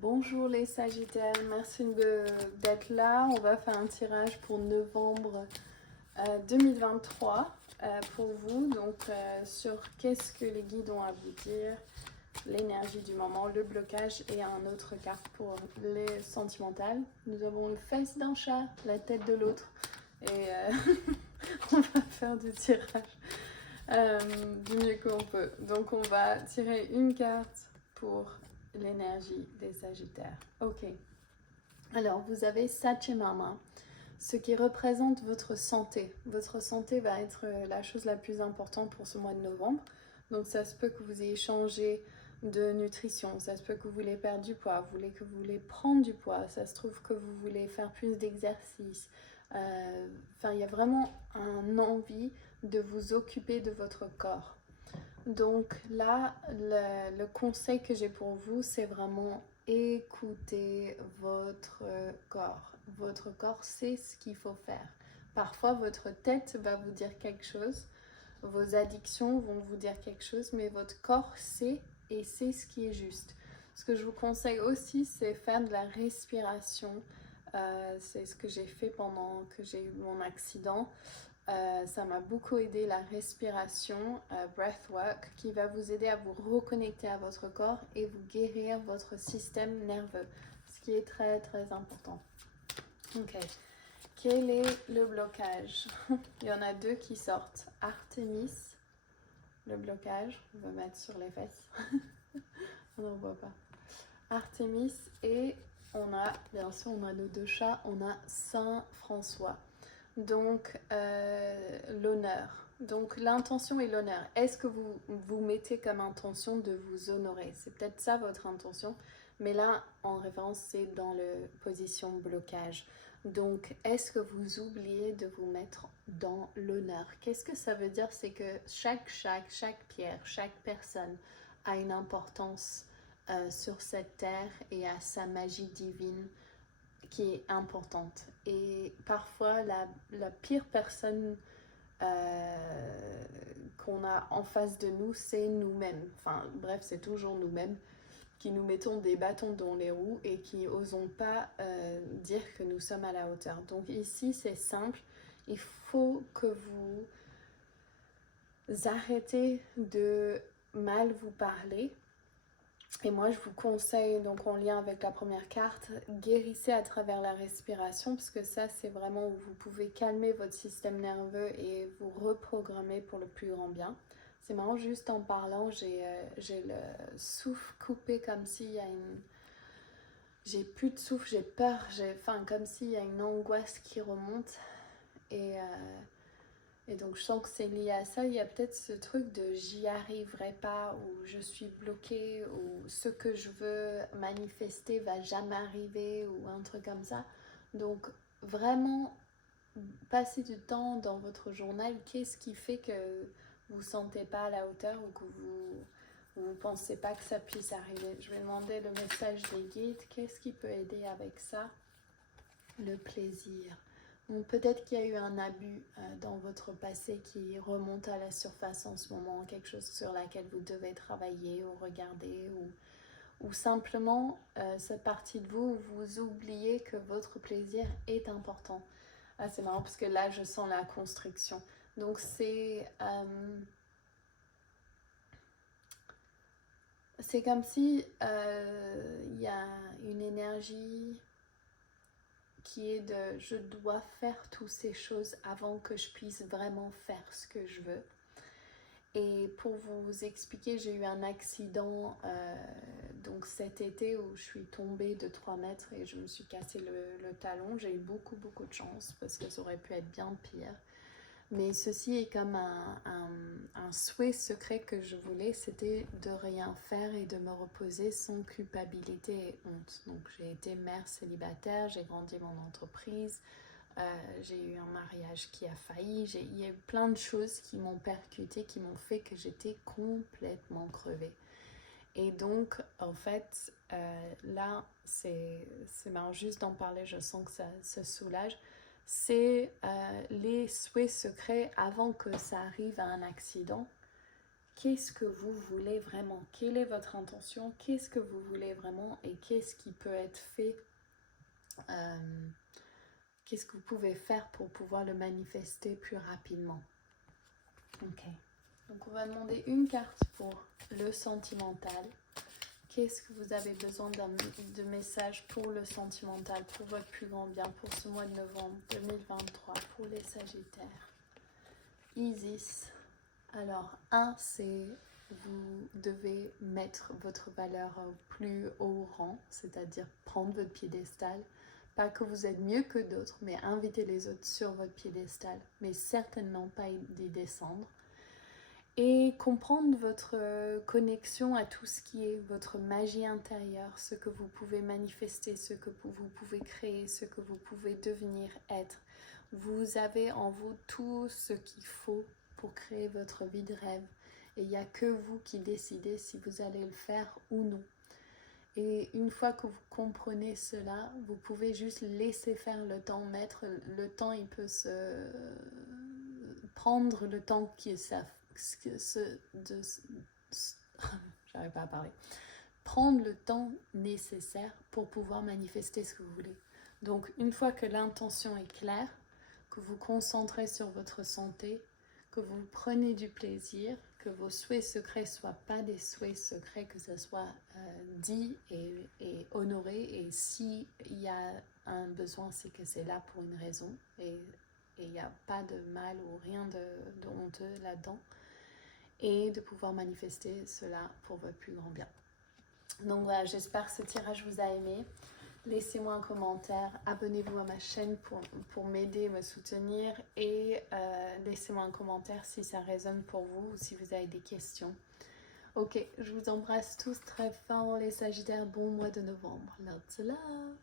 Bonjour les Sagittaires, merci d'être là. On va faire un tirage pour novembre 2023 pour vous. Donc sur qu'est-ce que les guides ont à vous dire, l'énergie du moment, le blocage et un autre carte pour les sentimentales. Nous avons le fesse d'un chat, la tête de l'autre et on va faire du tirage du mieux qu'on peut. Donc on va tirer une carte pour l'énergie des Sagittaires. Ok. Alors vous avez Sachemama, ce qui représente votre santé. Votre santé va être la chose la plus importante pour ce mois de novembre. Donc ça se peut que vous ayez changé de nutrition, ça se peut que vous voulez perdre du poids, que vous voulez prendre du poids, ça se trouve que vous voulez faire plus d'exercice. Enfin, il y a vraiment un envie de vous occuper de votre corps. Donc là, le conseil que j'ai pour vous, c'est vraiment écouter votre corps. Votre corps sait ce qu'il faut faire. Parfois, votre tête va vous dire quelque chose, vos addictions vont vous dire quelque chose, mais votre corps sait et sait ce qui est juste. Ce que je vous conseille aussi, c'est faire de la respiration. C'est ce que j'ai fait pendant que j'ai eu mon accident. Ça m'a beaucoup aidé, la respiration, breathwork, qui va vous aider à vous reconnecter à votre corps et vous guérir votre système nerveux, ce qui est très très important. Ok. Quel est le blocage? Il y en a deux qui sortent. Artémis, le blocage, on va mettre sur les fesses. On n'en voit pas. Artémis et on a, bien sûr, on a nos deux chats, on a Saint François. Donc, l'honneur. Donc, l'intention et l'honneur. Est-ce que vous vous mettez comme intention de vous honorer? C'est peut-être ça votre intention, mais là, en référence, c'est dans la position blocage. Donc, est-ce que vous oubliez de vous mettre dans l'honneur? Qu'est-ce que ça veut dire? C'est que chaque pierre, chaque personne a une importance sur cette terre et a sa magie divine qui est importante. Et parfois, la pire personne qu'on a en face de nous, c'est nous-mêmes. Enfin, bref, c'est toujours nous-mêmes qui nous mettons des bâtons dans les roues et qui n'osons pas dire que nous sommes à la hauteur. Donc ici, c'est simple. Il faut que vous arrêtez de mal vous parler. Et moi, je vous conseille, donc en lien avec la première carte, guérissez à travers la respiration, parce que ça, c'est vraiment où vous pouvez calmer votre système nerveux et vous reprogrammer pour le plus grand bien. C'est marrant, juste en parlant, j'ai le souffle coupé comme s'il y a une... J'ai plus de souffle, j'ai peur, enfin, comme s'il y a une angoisse qui remonte. Et donc je sens que c'est lié à ça. Il y a peut-être ce truc de j'y arriverai pas, ou je suis bloquée, ou ce que je veux manifester va jamais arriver, ou un truc comme ça. Donc vraiment passez du temps dans votre journal. Qu'est-ce qui fait que vous ne sentez pas à la hauteur ou que vous ne pensez pas que ça puisse arriver? Je vais demander le message des guides. Qu'est-ce qui peut aider avec ça? Le plaisir. Donc peut-être qu'il y a eu un abus dans votre passé qui remonte à la surface en ce moment, quelque chose sur laquelle vous devez travailler ou regarder, ou simplement cette partie de vous où vous oubliez que votre plaisir est important. Ah, c'est marrant parce que là je sens la construction. Donc c'est comme si il y a une énergie qui est de je dois faire toutes ces choses avant que je puisse vraiment faire ce que je veux. Et pour vous expliquer, j'ai eu un accident donc cet été où je suis tombée de 3 mètres et je me suis cassé le talon. J'ai eu beaucoup de chance parce que ça aurait pu être bien pire. Mais ceci est comme un souhait secret que je voulais, c'était de rien faire et de me reposer sans culpabilité et honte. Donc j'ai été mère célibataire, j'ai grandi mon entreprise, j'ai eu un mariage qui a failli, il y a eu plein de choses qui m'ont percuté, qui m'ont fait que j'étais complètement crevée. Et donc en fait, là c'est marrant juste d'en parler, je sens que ça se soulage. C'est les souhaits secrets avant que ça arrive à un accident qu'est-ce que vous voulez vraiment? Quelle est votre intention? Qu'est-ce que vous voulez vraiment? Et qu'est-ce qui peut être fait? Qu'est-ce que vous pouvez faire pour pouvoir le manifester plus rapidement? Ok. Donc on va demander une carte pour le sentimental. Qu'est-ce que vous avez besoin de message pour le sentimental, pour votre plus grand bien, pour ce mois de novembre 2023, pour les Sagittaires? Isis. Alors, 1, c'est vous devez mettre votre valeur au plus haut rang, c'est-à-dire prendre votre piédestal. Pas que vous êtes mieux que d'autres, mais inviter les autres sur votre piédestal, mais certainement pas d'y descendre. Et comprendre votre connexion à tout ce qui est votre magie intérieure, ce que vous pouvez manifester, ce que vous pouvez créer, ce que vous pouvez devenir être. Vous avez en vous tout ce qu'il faut pour créer votre vie de rêve. Et il n'y a que vous qui décidez si vous allez le faire ou non. Et une fois que vous comprenez cela, vous pouvez juste laisser faire le temps, mettre le temps, il peut se prendre le temps qui j'arrive pas à parler. Prendre le temps nécessaire pour pouvoir manifester ce que vous voulez. Donc une fois que l'intention est claire, que vous concentrez sur votre santé, que vous prenez du plaisir, que vos souhaits secrets ne soient pas des souhaits secrets, que ça soit dit et honoré. Et s'il y a un besoin, c'est que c'est là pour une raison. Et il n'y a pas de mal ou rien de honteux là-dedans. Et de pouvoir manifester cela pour votre plus grand bien. Donc voilà, j'espère que ce tirage vous a aimé. Laissez-moi un commentaire, abonnez-vous à ma chaîne pour m'aider, me soutenir et laissez-moi un commentaire si ça résonne pour vous ou si vous avez des questions. Ok, je vous embrasse tous très fort les Sagittaires, bon mois de novembre. Lots of love!